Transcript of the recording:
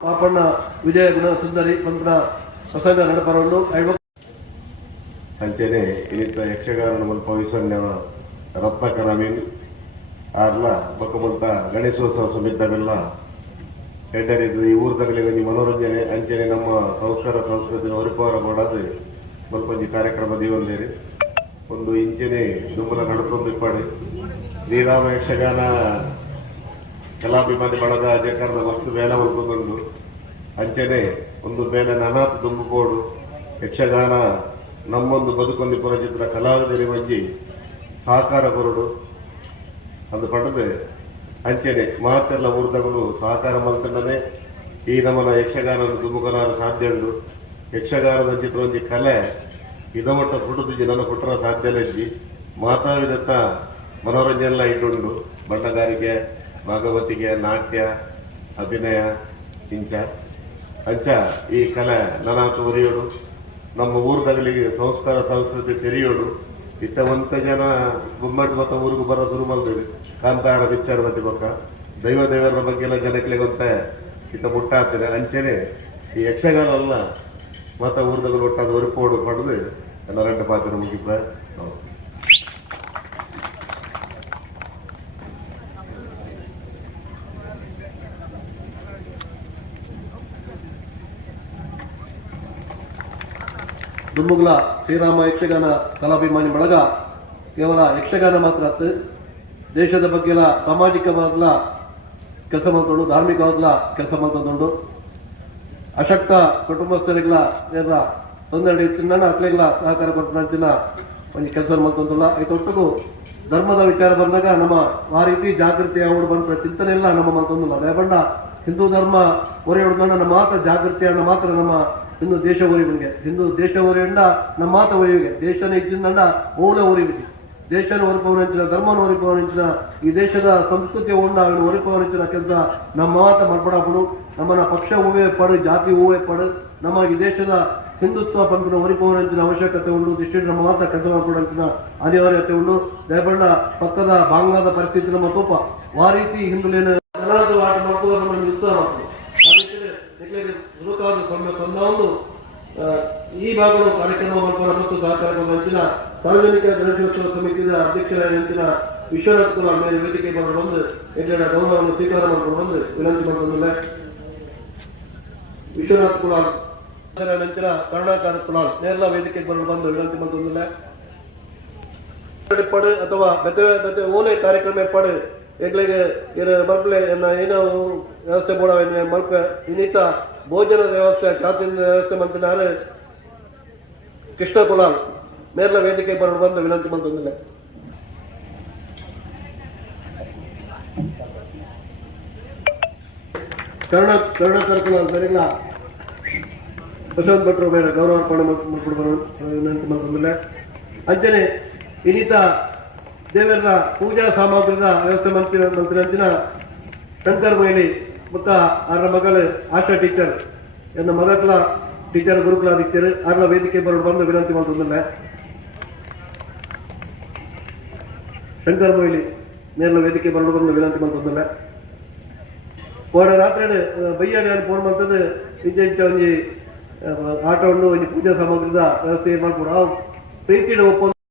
ಪಾಪಣ್ಣ ವಿಜಯ ಗುಣ ಸುಂದರಿ ಪಂಪನ ಪ್ರಸಂಗ ನಡಪರವನ್ನು ಅಂಚೆನೆ ಇನ್ನಿತ ಯಕ್ಷಗಾನ ನಮ್ಮ ವಿಸನ್ಯವ ರತ್ನ ಮೀನ್ ಆರ್ಲ ಬಕ್ಕಮಂತ ಗಣೇಶೋತ್ಸವ ಸಮಿತಿಗಳೆಲ್ಲ ಹೆಡ್ಡರಿದ್ದು ಈ ಊರದಲ್ಲಿ ನಿಮ್ಮ ಮನೋರಂಜನೆ, ಅಂಚೆನೆ ನಮ್ಮ ಸಂಸ್ಕಾರ ಸಂಸ್ಕೃತಿ ಹೊರಪವರ ಮಾಡೋದು ಸ್ವಲ್ಪ ಒಂಜಿ ಕಾರ್ಯಕ್ರಮ ದೀವಂದೇರಿ. ಒಂದು ಇಂಚೆನೆ ದುಂಬಲ ನಡ್ಕೊಂಡು ಇಪ್ಪಾಡಿ ಶ್ರೀರಾಮ ಯಕ್ಷಗಾನ ಕಲಾಭಿಮಾನಿ ಬಳಗ ಜಕರ್ದ ಮಸ್ತ್ ಬೇಲೆ ಬಂದು, ಅಂಚೆನೆ ಒಂದು ಮೇಲೆ ನನಾತ್ ದುಂಬುಕೋಡು ಯಕ್ಷಗಾನ ನಮ್ಮೊಂದು ಬದುಕೊಂದು ಪುರಚಿತ್ರ ಕಲಾವಿದರಿ ಮಂಜಿ ಸಹಕಾರ ಕೊರಡು. ಅದು ಪಡೆದು ಅಂಚೆನೆ ಮಾತೆಲ್ಲ ಊರ್ದಗಳು ಸಹಕಾರ ಮಲ್ತಂಡನೆ ಈ ನಮ್ಮನ ಯಕ್ಷಗಾನದ ದುಂಬುಕನಾರ ಸಾಧ್ಯ ಉಂಡು ಯಕ್ಷಗಾನದ ಒಂಜಿ ಕಲೆ, ಇದಮಟ್ಟ ಹುಡುದು ನನ್ನ ಪುಟ್ಟರ ಸಾಧ್ಯಲಿದ್ದಿ ಮಾತಾಡಿದತ್ತ ಮನೋರಂಜನೆ ಎಲ್ಲ ಇಟ್ಟುಂಡು ಬಣ್ಣಗಾರಿಕೆ ಭಾಗವತಿಗೆ ನಾಟ್ಯ, ಅಭಿನಯ ಇಂಚ ಅಂಚ, ಈ ಕಲೆ ನನಾತು ತೋರಿಯೋಡು ನಮ್ಮ ಊರ್ದಾಗಲಿಗೆ ಸಂಸ್ಕಾರ, ಸಂಸ್ಕೃತಿ ತೆರೆಯೋಡು. ಇತ್ತವಂತ ಜನ ಗುಮ್ಮಟ್ ಮತ್ತ ಊರಿಗೆ ಬರೋ ಶುರು ಮಾಡಿದ್ವಿ ಕಾಂತಾರ ವಿಚಾರ ಬತ್ತಿ ಪಕ್ಕ. ದೈವ ದೇವರ ಬಗ್ಗೆ ಎಲ್ಲ ಜನಕ್ಲಿಗಂತ ಇತ್ತ ಮುಟ್ಟಾಗ್ತದೆ. ಅಂಚೆನೆ ಈ ಯಕ್ಷಗಾನ ಅಲ್ಲ ಮತ್ತ ಊರ್ದಾಗ ಒಟ್ಟಾದ ಒರಿಪೋಡು ಪಡೆದು ಎಲ್ಲ ರೆಡ್ಡ ಪಾತ್ರ ಮುಗಿಪ ದುಮ್ಮುಗ್ಲ ಶ್ರೀರಾಮ ಯಕ್ಷಗಾನ ಕಲಾಭಿಮಾನಿ ಬಳಗ ಕೇವಲ ಯಕ್ಷಗಾನ ಮಾತ್ರ ಅತ್ತು. ದೇಶದ ಬಗ್ಗೆ ಎಲ್ಲ ಸಾಮಾಜಿಕವಾಗ್ಲ ಕೆಲಸ ಮಾಡ್ಕೊಂಡು, ಧಾರ್ಮಿಕವಾಗ್ಲ ಕೆಲಸ ಮಾಡ್ಕೊಂಡು ಅಶಕ್ತ ಕುಟುಂಬಸ್ಥರಿಗಳ ಎಲ್ಲ ತೊಂದರೆ ಇತ್ತಿನ ಅಕ್ಲೆಗಳ ಸಹಕಾರ ಕೊಟ್ಟಿನ ಒಂದು ಕೆಲಸ ಮಾಡ್ಕೊಂತಲ್ಲ ಒಟ್ಟಿಗೂ ಧರ್ಮದ ವಿಚಾರ ಬಂದಾಗ ನಮ್ಮ ಆ ರೀತಿ ಜಾಗೃತಿ ಅವಳು ಬಂದ ಚಿಂತನೆ ಇಲ್ಲ, ನಮ್ಮ ಮಾಡ್ಕೊಂದಿಲ್ಲ ಬಣ್ಣ ಹಿಂದೂ ಧರ್ಮ ಹೊರೆ ನಮ್ಮ ಮಾತ್ರ ಜಾಗೃತಿ ಅನ್ನ ಮಾತ್ರ ನಮ್ಮ ಹಿಂದೂ ದೇಶ ಒರಿವಿಗೆ ಇಂದು ದೇಶ ಒರಿಯಿಂದ ನಮ್ಮ ಮಾತ ಒರಿವಿಗೆ ದೇಶನ ಇದ್ದಿಂದ ಮೂಲ ಒರಿವಿಗೆ ದೇಶನ ಹೊರಪವನಿಂಚಿನ ಧರ್ಮನ ಹೊರಪವನಿಂಚಿನ ಈ ದೇಶದ ಸಂಸ್ಕೃತಿಯ ಉಂಡ ಹೊರಪವನಿಂಚಿನ ಕೆಲಸ ನಮ್ಮ ಮಾತ ಮರ್ಪಡಾಪಡು ನಮ್ಮನ್ನ ಪಕ್ಷ ಹೂವೆ ಪಡು, ಜಾತಿ ಹೂವೆ ಪಡು. ನಮ್ಮ ಈ ದೇಶದ ಹಿಂದುತ್ವ ಪಂಪಿನ ಹೊರಪವನಿಂಚಿನ ಅವಶ್ಯಕತೆ ಉಂಡು. ದೃಷ್ಟಿ ನಮ್ಮ ಮಾತ ಕೆಲಸ ಮಾಡ್ಕೊಡಂಚಿನ ಅನಿವಾರ್ಯತೆ ಉಂಡು. ದಯಬಣ್ಣ ಪಕ್ಕದ ಬಾಂಗ್ಲಾದ ಪರಿಸ್ಥಿತಿ ನಮ್ಮ ತೂಪ. ಆ ರೀತಿ ಎಲ್ಲಾದ್ರೂ ಆಟ ಮಾಡ್ಕೋದು ನಮ್ಮನ್ನು ಉತ್ಸಾಹ ಮಾಡ್ತದೆ ಆ ನೆಕ್ಲೆಗೆ ಯುವಕಾದ ಕೊಮ್ಮೆ ಒಂದು ಈ ಭಾಗಗಳು ಕಾರ್ಯಕ್ರಮ ಮತ್ತು ಸಹಕಾರ ಕೊಡುವಂತಿನ ಸಾರ್ವಜನಿಕ ಗಣೇಶೋತ್ಸವ ಸಮಿತಿಯ ಅಧ್ಯಕ್ಷರ ವಿಶ್ವನಾಥ್ ಕುಲ ಮೇಲೆ ವೇದಿಕೆ ಬಂದು ಎಲ್ಲ ಗೌರವವನ್ನು ಸ್ವೀಕಾರ ಮಾಡಿಕೊಂಡು ಬಂದು ವಿನಂತಿ ಮಾಡ್ಕೊಂಡಿಲ್ಲ ವಿಶ್ವನಾಥ್ ಕುಲಾಲ್ ನಂತರ ಕರುಣಾಕರ ಕುಲಾಲ್ ನೇರಲ ವೇದಿಕೆಗೆ ಬರಲು ಬಂದು ವಿನಂತಿ ಮಾಡ್ಕೊಂಡಿಲ್ಲ ಏರ್ಪಾಡು ಅಥವಾ ಬೆತ್ತ ಬೆತ್ತ ಓಲೆ ಕಾರ್ಯಕ್ರಮ ಏರ್ಪಾಡು ಎಗ್ಲಿಗೆ ಇರ ಮಲ್ಪಲೆ ಏನೋ ವ್ಯವಸ್ಥೆ ಬೋಡ ಮಲ್ಪೆ ಇನ್ನಿತ ಭೋಜನದ ವ್ಯವಸ್ಥೆ ಚಾತಿನ ವ್ಯವಸ್ಥೆ ಮಂತ್ರಿನಾರು ಕೃಷ್ಣ ಕುಲಾಲ್ ಮೇರ್ಲ ವೇದಿಕೆ ಬರಲು ಬಂದು ವಿನಂತಿ ಮಂತಂದಿಲ್ಲ ಕರ್ಣ, ಕರುಣಾಕರ ಕುಲಾಲ್ ಸರಿಲ್ಲ ಪ್ರಶಾಂತ್ ಭಟ್ರು ಬೇಡ, ಗೌರವಾರ್ಪಣೆ ಮಾಡ್ಕೊಂಡು ವಿನಂತಿ ಮಂತಂದಿಲ್ಲ ಅಂಚನೆ ಇನ್ನಿತ ದೇವರ ಪೂಜಾ ಸಾಮಗ್ರಿನ ವ್ಯವಸ್ಥೆ ಮಂತ್ರಿ ಅಂಚಿನ ಶಂಕರ್ ಮೈಲಿ ಮತ್ತು ಅವರ ಮಗಳು ಆಶಾ ಟೀಚರ್ ಎನ್ನ ಮಗಳ ಟೀಚರ್ ಗುರುಕುಲ ಟೀಚರ್ ಅವರ ವೇದಿಕೆ ಬರೋದು ಬಂದು ವಿನಂತಿ ಮಾಡ್ತಿದ್ದಿಲ್ಲ ಶಂಕರ್ ಮೊಯ್ಲಿ ನೇರಲ ವೇದಿಕೆ ಬರೋದು ಬಂದು ವಿನಂತಿ ಮಾಡ್ತಿದ್ದಿಲ್ಲ ಹೋದ ರಾತ್ರಿ ಬೈಯಾಡಿ ಅಲ್ಲಿ ಫೋನ್ ಮಾಡ್ತದೆ ಇಂಚ ಇಂಚ ಒಂದು ಆಟವನ್ನು ಒಂದು ಪೂಜಾ ಸಾಮಗ್ರಿದ ವ್ಯವಸ್ಥೆ ಮಾಡ್ಕೊಡು ಪ್ರೀತಿಯ ಒಪ್ಪಂದ